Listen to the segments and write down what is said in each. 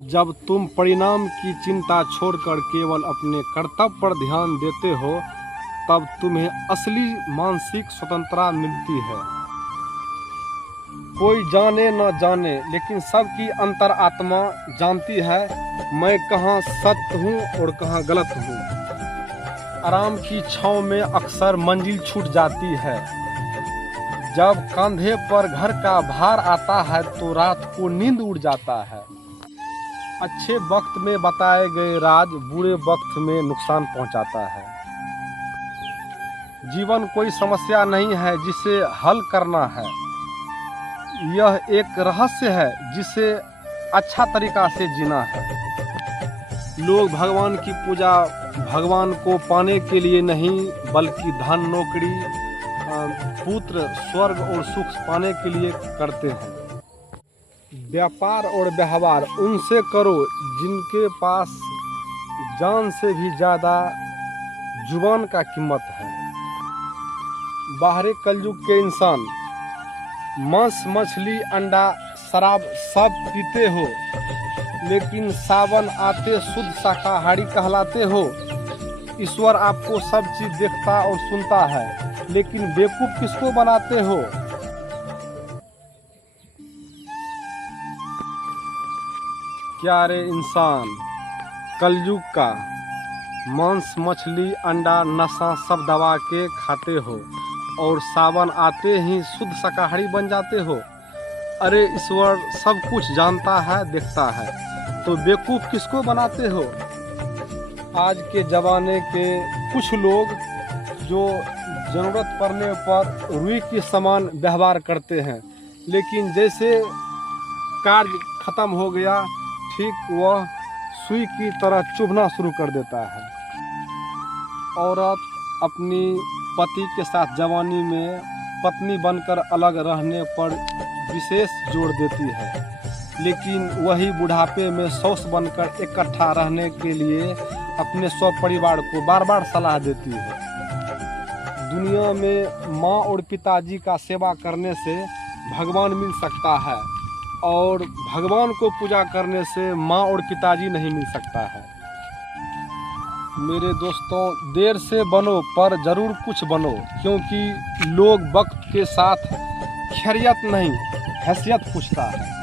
जब तुम परिणाम की चिंता छोड़कर केवल अपने कर्तव्य पर ध्यान देते हो, तब तुम्हें असली मानसिक स्वतंत्रता मिलती है। कोई जाने न जाने, लेकिन सबकी अंतरात्मा जानती है मैं कहाँ सत्य हूँ और कहाँ गलत हूँ। आराम की छांव में अक्सर मंजिल छूट जाती है। जब कंधे पर घर का भार आता है तो रात को नींद उड़ जाता है। अच्छे वक्त में बताए गए राज बुरे वक्त में नुकसान पहुंचाता है। जीवन कोई समस्या नहीं है जिसे हल करना है, यह एक रहस्य है जिसे अच्छा तरीका से जीना है। लोग भगवान की पूजा भगवान को पाने के लिए नहीं, बल्कि धन, नौकरी, पुत्र, स्वर्ग और सुख पाने के लिए करते हैं। व्यापार और व्यवहार उनसे करो जिनके पास जान से भी ज़्यादा जुबान का कीमत है। बाहरी कलयुग के इंसान मांस, मछली, अंडा, शराब सब पीते हो, लेकिन सावन आते शुद्ध शाकाहारी कहलाते हो। ईश्वर आपको सब चीज़ देखता और सुनता है, लेकिन बेवकूफ़ किसको बनाते हो। क्या रे इंसान, कलयुग का मांस, मछली, अंडा, नशा सब दबा के खाते हो और सावन आते ही शुद्ध शाकाहारी बन जाते हो। अरे ईश्वर सब कुछ जानता है, देखता है, तो बेवकूफ़ किसको बनाते हो। आज के ज़माने के कुछ लोग जो ज़रूरत पड़ने पर रुई के समान व्यवहार करते हैं, लेकिन जैसे कार्य खत्म हो गया, ठीक वह सुई की तरह चुभना शुरू कर देता है। औरत अपनी पति के साथ जवानी में पत्नी बनकर अलग रहने पर विशेष जोर देती है, लेकिन वही बुढ़ापे में सौस बनकर इकट्ठा रहने के लिए अपने परिवार को बार बार सलाह देती है। दुनिया में माँ और पिताजी का सेवा करने से भगवान मिल सकता है, और भगवान को पूजा करने से माँ और पिताजी नहीं मिल सकता है। मेरे दोस्तों, देर से बनो पर ज़रूर कुछ बनो, क्योंकि लोग वक्त के साथ खैरियत नहीं हैसियत पूछता है।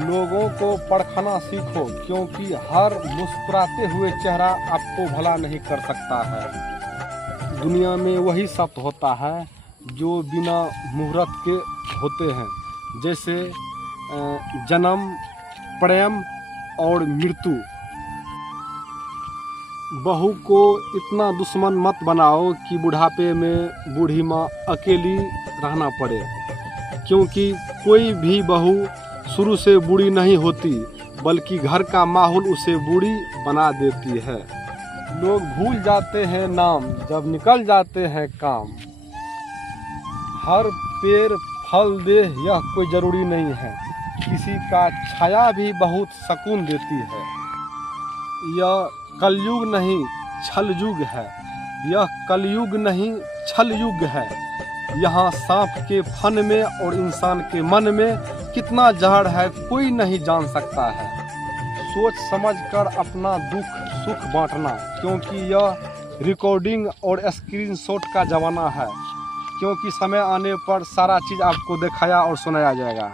लोगों को परखना सीखो, क्योंकि हर मुस्कुराते हुए चेहरा आपको भला नहीं कर सकता है। दुनिया में वही सत्य होता है जो बिना मुहूर्त के होते हैं, जैसे जन्म, प्रेम और मृत्यु। बहू को इतना दुश्मन मत बनाओ कि बुढ़ापे में बूढ़ी माँ अकेली रहना पड़े, क्योंकि कोई भी बहू शुरू से बूढ़ी नहीं होती, बल्कि घर का माहौल उसे बूढ़ी बना देती है। लोग भूल जाते हैं नाम जब निकल जाते हैं काम। हर पेड़ फल दे यह कोई ज़रूरी नहीं है, किसी का छाया भी बहुत सुकून देती है। यह कलयुग नहीं छल युग है, यह कलयुग नहीं छल युग है। यहाँ सांप के फन में और इंसान के मन में कितना जहर है कोई नहीं जान सकता है। सोच समझकर अपना दुख सुख बांटना, क्योंकि यह रिकॉर्डिंग और स्क्रीनशॉट का ज़माना है, क्योंकि समय आने पर सारा चीज़ आपको दिखाया और सुनाया जाएगा।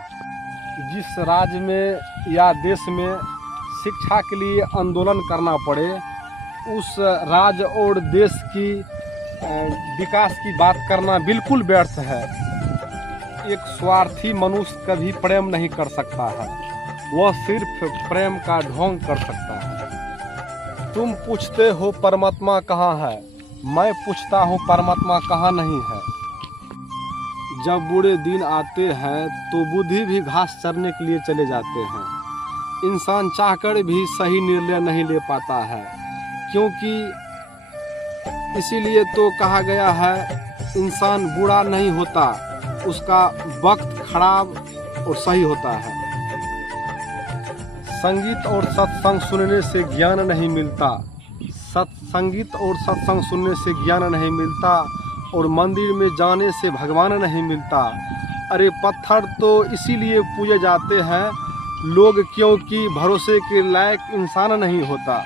जिस राज्य में या देश में शिक्षा के लिए आंदोलन करना पड़े, उस राज्य और देश की विकास की बात करना बिल्कुल व्यर्थ है। एक स्वार्थी मनुष्य कभी प्रेम नहीं कर सकता है, वह सिर्फ प्रेम का ढोंग कर सकता है। तुम पूछते हो परमात्मा कहाँ है, मैं पूछता हूँ परमात्मा कहाँ नहीं है। जब बुरे दिन आते हैं तो बुद्धि भी घास चरने के लिए चले जाते हैं। इंसान चाहकर भी सही निर्णय नहीं ले पाता है, क्योंकि इसीलिए तो कहा गया है इंसान बुरा नहीं होता, उसका वक्त खराब और सही होता है। संगीत और सत्संग सुनने से ज्ञान नहीं मिलता, संगीत और सत्संग सुनने से ज्ञान नहीं मिलता, और मंदिर में जाने से भगवान नहीं मिलता। अरे पत्थर तो इसीलिए पूजे जाते हैं लोग क्योंकि भरोसे के लायक इंसान नहीं होता।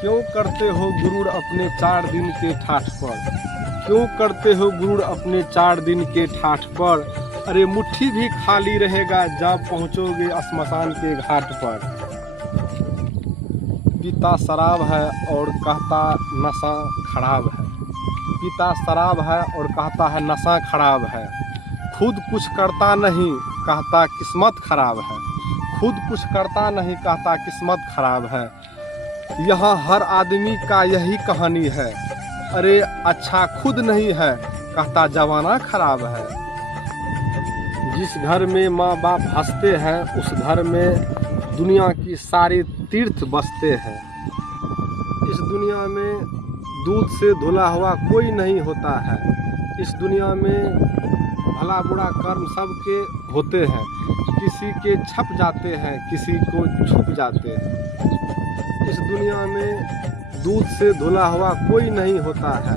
क्यों करते हो गुरूर अपने 4 दिन के ठाठ पर, क्यों करते हो गुरूर अपने 4 दिन के ठाठ पर। अरे मुट्ठी भी खाली रहेगा जब पहुँचोगे श्मशान के घाट पर। पिता शराब है और कहता नशा खराब है, पिता शराब है और कहता है नशा खराब है। खुद कुछ करता नहीं कहता किस्मत खराब है, खुद कुछ करता नहीं कहता किस्मत खराब है। यहाँ हर आदमी का यही कहानी है। अरे अच्छा खुद नहीं है कहता जमाना खराब है। जिस घर में माँ बाप हंसते हैं उस घर में दुनिया की सारी तीर्थ बसते हैं। इस दुनिया में दूध से धुला हुआ कोई नहीं होता है। इस दुनिया में भला बुरा कर्म सबके होते हैं, किसी के छप जाते हैं किसी को छुप जाते हैं। इस दुनिया में दूध से धुला हुआ कोई नहीं होता है।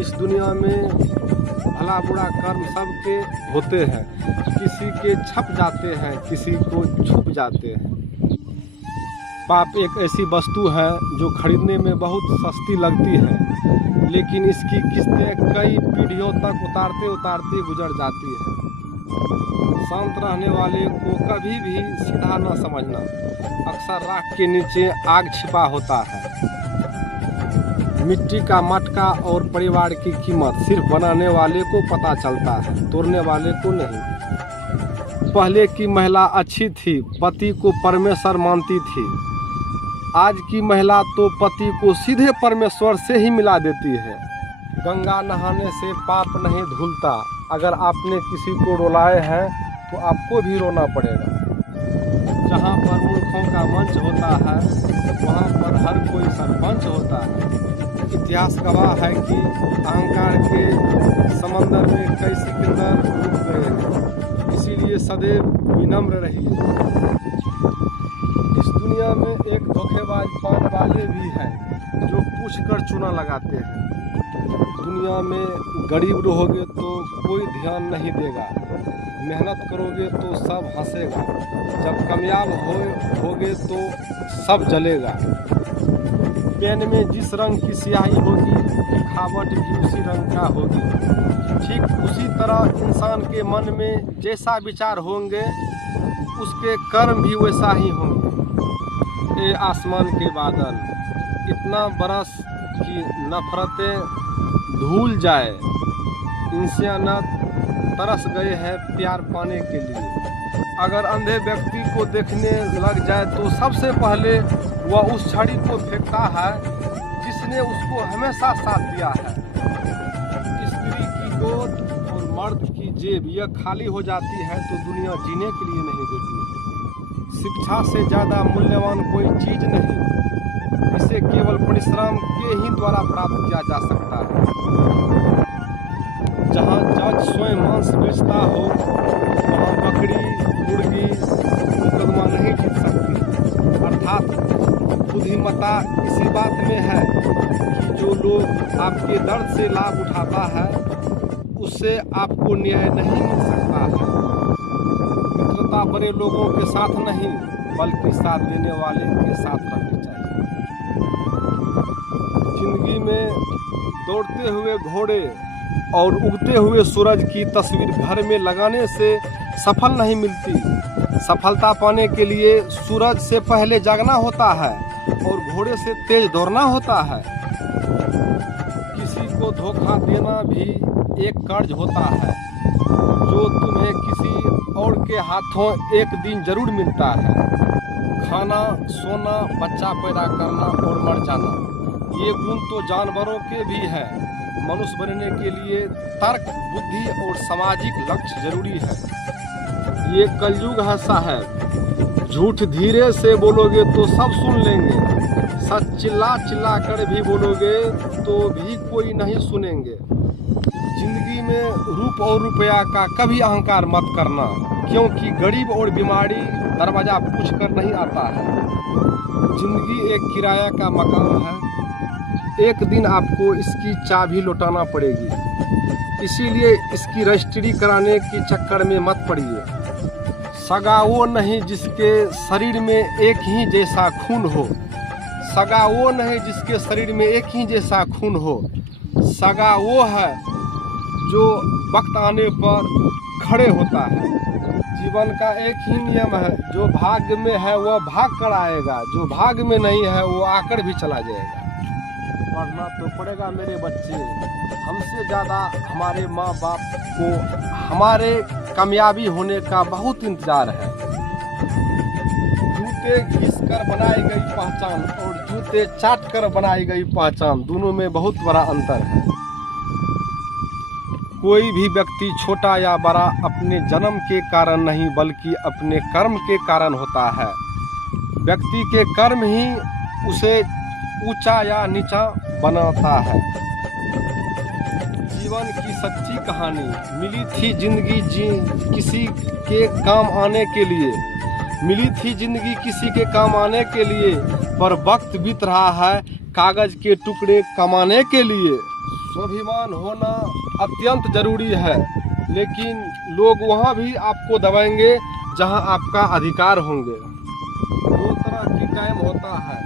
इस दुनिया में भला बुरा कर्म सबके होते हैं, किसी के छप जाते हैं किसी को छुप जाते हैं। पाप एक ऐसी वस्तु है जो खरीदने में बहुत सस्ती लगती है, लेकिन इसकी किस्तें कई पीढ़ियों तक उतारते उतारते गुजर जाती है। शांत रहने वाले को कभी भी सीधा न समझना। अक्सर राख के नीचे आग छिपा होता है। मिट्टी का मटका और परिवार की कीमत सिर्फ बनाने वाले को पता चलता है, तोड़ने वाले को नहीं। पहले की महिला अच्छी थी, पति को परमेश्वर मानती थी। आज की महिला तो पति को सीधे परमेश्वर से ही मिला देती है। गंगा नहाने से पाप नहीं धुलता। अगर आपने किसी को रुलाए हैं तो आपको भी रोना पड़ेगा। जहाँ पर मूर्खों का मंच होता है वहाँ पर हर कोई सरपंच होता है। इतिहास गवाह है कि अहंकार के समंदर में कई सिकंदर डूब गए हैं। इसीलिए सदैव विनम्र रहिए। इस दुनिया में एक धोखेबाज पान वाले भी हैं जो पूछ कर चूना लगाते हैं। दुनिया में गरीब रहोगे तो कोई ध्यान नहीं देगा, मेहनत करोगे तो सब हंसेगा, जब कामयाब होगे तो सब जलेगा। पेन में जिस रंग की स्याही होगी लिखावट भी उसी रंग का होगी। ठीक उसी तरह इंसान के मन में जैसा विचार होंगे उसके कर्म भी वैसा ही होंगे। ये आसमान के बादल इतना बरस कि नफरतें धूल जाए। इंसानियत तरस गए हैं प्यार पाने के लिए। अगर अंधे व्यक्ति को देखने लग जाए तो सबसे पहले वह उस छड़ी को फेंकता है जिसने उसको हमेशा साथ दिया है। स्त्री की गोद और मर्द की जेब यह खाली हो जाती है तो दुनिया जीने के लिए नहीं देती है। शिक्षा से ज़्यादा मूल्यवान कोई चीज़ नहीं, इसे केवल परिश्रम के ही द्वारा प्राप्त किया जा सकता है। जहाँ जज स्वयं मांस बेचता हो वहाँ बकरी मुर्गी मुकदमा नहीं जीत सकती। अर्थात बुद्धिमत्ता इसी बात में है कि जो लोग आपके दर्द से लाभ उठाता है उससे आपको न्याय नहीं मिल सकता है। मित्रता बड़े लोगों के साथ नहीं बल्कि साथ देने वाले के साथ रहनी चाहिए। जिंदगी में दौड़ते हुए घोड़े और उगते हुए सूरज की तस्वीर घर में लगाने से सफल नहीं मिलती। सफलता पाने के लिए सूरज से पहले जागना होता है और घोड़े से तेज दौड़ना होता है। किसी को धोखा देना भी एक कर्ज होता है जो तुम्हें किसी और के हाथों एक दिन जरूर मिलता है। खाना, सोना, बच्चा पैदा करना और मर जाना ये गुण तो जानवरों के भी हैं। मनुष्य बनने के लिए तर्क, बुद्धि और सामाजिक लक्ष्य जरूरी है। ये कलयुग है साहब। झूठ धीरे से बोलोगे तो सब सुन लेंगे, सच चिल्ला चिल्ला कर भी बोलोगे तो भी कोई नहीं सुनेंगे। जिंदगी में रूप और रुपया का कभी अहंकार मत करना, क्योंकि गरीब और बीमारी दरवाजा पूछ कर नहीं आता है। जिंदगी एक किराया का मकान है, एक दिन आपको इसकी चाबी लौटाना पड़ेगी। इसीलिए इसकी रजिस्ट्री कराने के चक्कर में मत पड़िए। सगा वो नहीं जिसके शरीर में एक ही जैसा खून हो, सगा वो नहीं जिसके शरीर में एक ही जैसा खून हो, सगा वो है जो वक्त आने पर खड़े होता है। जीवन का एक ही नियम है, जो भाग्य में है वह भाग कर आएगा, जो भाग्य में नहीं है वो आकर भी चला जाएगा। पढ़ना तो पड़ेगा मेरे बच्चे, हमसे ज़्यादा हमारे माँ बाप को हमारे कामयाबी होने का बहुत इंतज़ार है। जूते घिस कर बनाई गई पहचान और जूते चाट कर बनाई गई पहचान, दोनों में बहुत बड़ा अंतर है। कोई भी व्यक्ति छोटा या बड़ा अपने जन्म के कारण नहीं बल्कि अपने कर्म के कारण होता है। व्यक्ति के कर्म ही उसे ऊंचा या नीचा बनाता है। जीवन की सच्ची कहानी, मिली थी जिंदगी किसी के काम आने के लिए, मिली थी जिंदगी किसी के काम आने के लिए, पर वक्त बीत रहा है कागज के टुकड़े कमाने के लिए। स्वाभिमान होना अत्यंत जरूरी है, लेकिन लोग वहाँ भी आपको दबाएंगे जहाँ आपका अधिकार होंगे। दो तरह की टाइम होता है,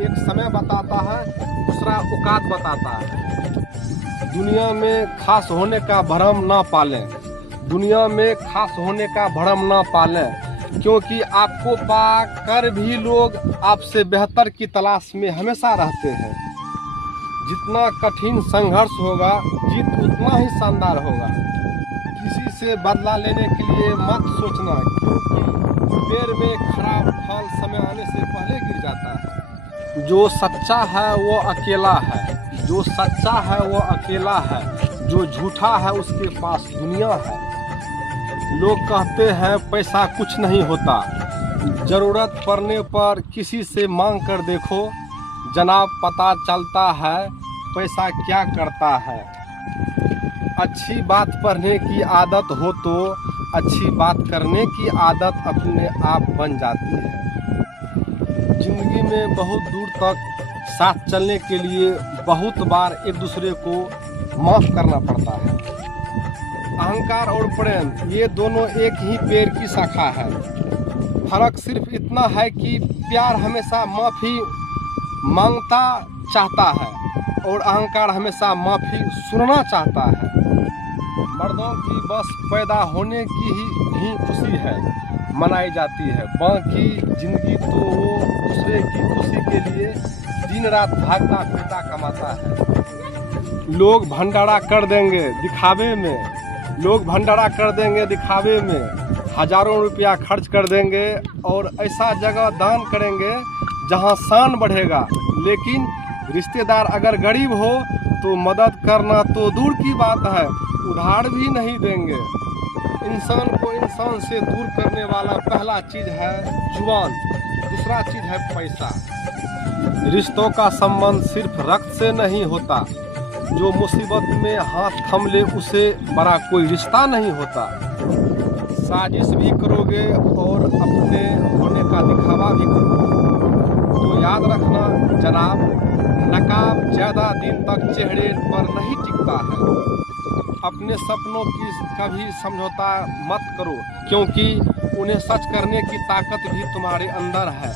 एक समय बताता है, दूसरा औकात बताता है। दुनिया में खास होने का भ्रम ना पालें, दुनिया में खास होने का भ्रम ना पालें, क्योंकि आपको पाकर भी लोग आपसे बेहतर की तलाश में हमेशा रहते हैं। जितना कठिन संघर्ष होगा जीत उतना ही शानदार होगा। किसी से बदला लेने के लिए मत सोचना, क्योंकि पेड़ में खराब फल समय आने से पहले गिर जाता है। जो सच्चा है वो अकेला है, जो सच्चा है वो अकेला है, जो झूठा है उसके पास दुनिया है। लोग कहते हैं पैसा कुछ नहीं होता, जरूरत पड़ने पर किसी से मांग कर देखो जनाब, पता चलता है पैसा क्या करता है। अच्छी बात पढ़ने की आदत हो तो अच्छी बात करने की आदत अपने आप बन जाती है। जिंदगी में बहुत दूर तक साथ चलने के लिए बहुत बार एक दूसरे को माफ करना पड़ता है। अहंकार और प्रेम ये दोनों एक ही पेड़ की शाखा है। फर्क सिर्फ इतना है कि प्यार हमेशा माफी मांगता चाहता है और अहंकार हमेशा माफी सुनना चाहता है। मर्दों की बस पैदा होने की ही खुशी है मनाई जाती है, बाकी जिंदगी तो वो दूसरे की खुशी के लिए दिन रात भागता फिरता कमाता है। लोग भंडारा कर देंगे दिखावे में, लोग भंडारा कर देंगे दिखावे में, हजारों रुपया खर्च कर देंगे और ऐसा जगह दान करेंगे जहां शान बढ़ेगा, लेकिन रिश्तेदार अगर गरीब हो तो मदद करना तो दूर की बात है, उधार भी नहीं देंगे। इंसान को इंसान से दूर करने वाला पहला चीज है जुबान, दूसरा चीज है पैसा। रिश्तों का संबंध सिर्फ रक्त से नहीं होता, जो मुसीबत में हाथ थाम ले उसे बड़ा कोई रिश्ता नहीं होता। साजिश भी करोगे और अपने होने का दिखावा भी करोगे तो याद रखना जनाब, नकाब ज्यादा दिन तक चेहरे पर नहीं टिकता है। अपने सपनों की कभी समझौता मत करो, क्योंकि उन्हें सच करने की ताकत भी तुम्हारे अंदर है।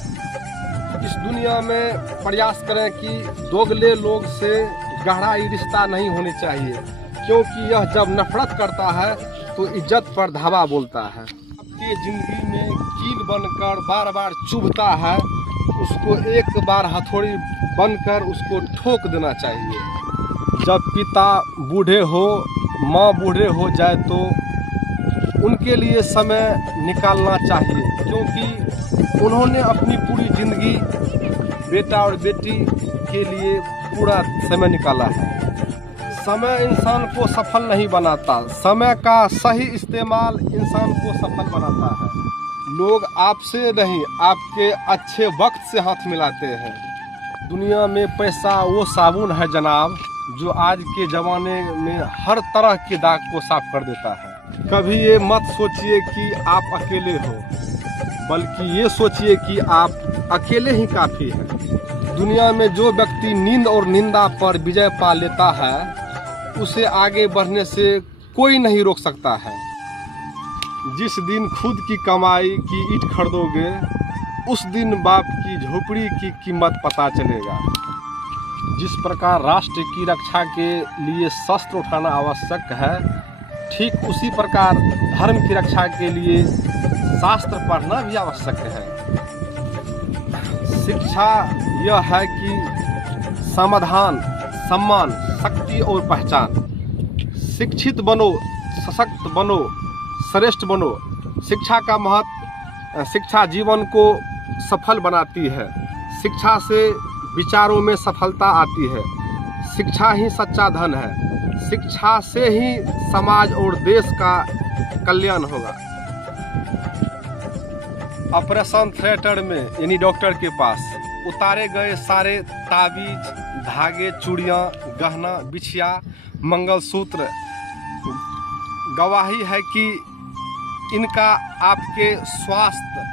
इस दुनिया में प्रयास करें कि दोगले लोग से गहराई रिश्ता नहीं होनी चाहिए, क्योंकि यह जब नफरत करता है तो इज्जत पर धावा बोलता है। आपकी जिंदगी में कील बनकर बार बार चुभता है, उसको एक बार हथौड़ी बनकर उसको ठोक देना चाहिए। जब पिता बूढ़े हो, माँ बूढ़े हो जाए तो उनके लिए समय निकालना चाहिए, क्योंकि उन्होंने अपनी पूरी जिंदगी बेटा और बेटी के लिए पूरा समय निकाला है। समय इंसान को सफल नहीं बनाता, समय का सही इस्तेमाल इंसान को सफल बनाता है। लोग आपसे नहीं आपके अच्छे वक्त से हाथ मिलाते हैं। दुनिया में पैसा वो साबुन है जनाब, जो आज के ज़माने में हर तरह के दाग को साफ कर देता है। कभी ये मत सोचिए कि आप अकेले हो, बल्कि ये सोचिए कि आप अकेले ही काफ़ी हैं। दुनिया में जो व्यक्ति नींद और निंदा पर विजय पा लेता है, उसे आगे बढ़ने से कोई नहीं रोक सकता है। जिस दिन खुद की कमाई की ईंट खरीदोगे उस दिन बाप की झोपड़ी की कीमत पता चलेगा। जिस प्रकार राष्ट्र की रक्षा के लिए शस्त्र उठाना आवश्यक है, ठीक उसी प्रकार धर्म की रक्षा के लिए शास्त्र पढ़ना भी आवश्यक है। शिक्षा यह है कि समाधान, सम्मान, शक्ति और पहचान। शिक्षित बनो, सशक्त बनो, श्रेष्ठ बनो। शिक्षा का महत्व, शिक्षा जीवन को सफल बनाती है। शिक्षा से विचारों में सफलता आती है। शिक्षा ही सच्चा धन है। शिक्षा से ही समाज और देश का कल्याण होगा। ऑपरेशन थिएटर में यानी डॉक्टर के पास उतारे गए सारे ताबीज, धागे, चूड़ियाँ, गहना, बिछिया, मंगलसूत्र गवाही है कि इनका आपके स्वास्थ्य,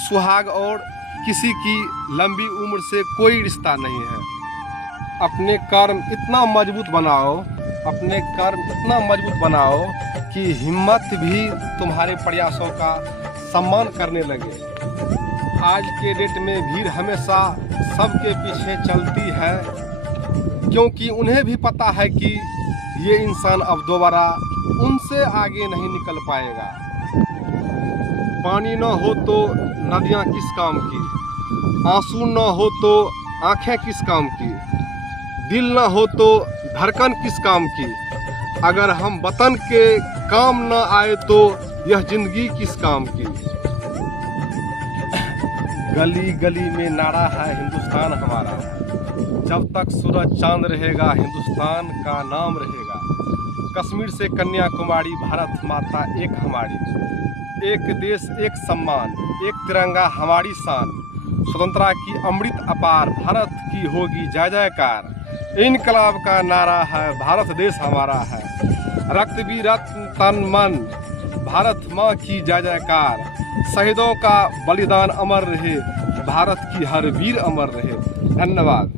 सुहाग और किसी की लंबी उम्र से कोई रिश्ता नहीं है। अपने कर्म इतना मजबूत बनाओ, अपने कर्म इतना मजबूत बनाओ कि हिम्मत भी तुम्हारे प्रयासों का सम्मान करने लगे। आज के डेट में भीड़ हमेशा सबके पीछे चलती है, क्योंकि उन्हें भी पता है कि ये इंसान अब दोबारा उनसे आगे नहीं निकल पाएगा। पानी न हो तो नदियाँ किस काम की, आंसू न हो तो आंखें किस काम की, दिल न हो तो धड़कन किस काम की। अगर हम वतन के काम न आए तो यह जिंदगी किस काम की। गली गली में नारा है हिंदुस्तान हमारा है। जब तक सूरज चांद रहेगा हिंदुस्तान का नाम रहेगा। कश्मीर से कन्याकुमारी भारत माता एक हमारी। एक देश एक सम्मान, एक तिरंगा हमारी शान। स्वतंत्रता की अमृत अपार, भारत की होगी जय जयकार। इनकलाब का नारा है भारत देश हमारा है। रक्त भी रत्न तन मन, भारत माँ की जय जयकार। शहीदों का बलिदान अमर रहे, भारत की हर वीर अमर रहे। धन्यवाद।